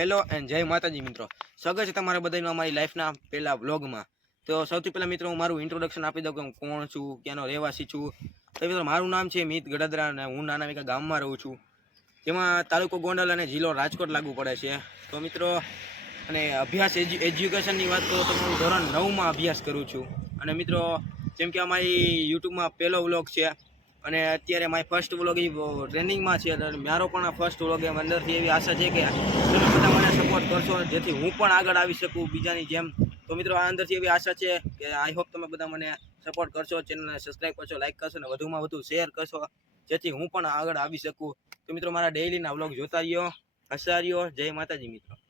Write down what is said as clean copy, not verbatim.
Hello and જય માતાજી મિત્રો, સ્વાગત છે તમારા બધાનું અમારી લાઈફના પહેલા વ્લોગમાં। તો સૌથી પહેલાં મિત્રો હું મારું ઇન્ટ્રોડક્શન આપી દઉં કે હું કોણ છું, ક્યાંનો રહેવાસી છું। તો મિત્રો મારું નામ છે મિત ગડદરા અને હું નાના એકા ગામમાં રહું છું, જેમાં તાલુકો ગોંડલ અને જિલ્લો રાજકોટ લાગુ પડે છે। તો મિત્રો અને અભ્યાસ એજ્યુકેશનની વાત કરું તો હું ધોરણ 9માં અભ્યાસ કરું છું। અને મિત્રો જેમ કે અમારી યુટ્યુબમાં પહેલો વ્લોગ છે અને અત્યારે મારી ફર્સ્ટ વ્લોગ એ ટ્રેનિંગમાં છે, મારો પણ ફર્સ્ટ વ્લોગ એમ અંદરથી એવી આશા છે કે તમે બધા મને સપોર્ટ કરશો જેથી હું પણ આગળ આવી શકું બીજાની જેમ। તો મિત્રો આ અંદરથી એવી આશા છે કે આઈ હોપ તમે બધા મને સપોર્ટ કરશો, ચેનલને સબસ્ક્રાઈબ કરશો, લાઈક કરશો અને વધુમાં વધુ શેર કરશો જેથી હું પણ આગળ આવી શકું। તો મિત્રો મારા ડેઈલીના વ્લોગ જોતા રહ્યો, હસતા રહ્યો। જય માતાજી મિત્રો।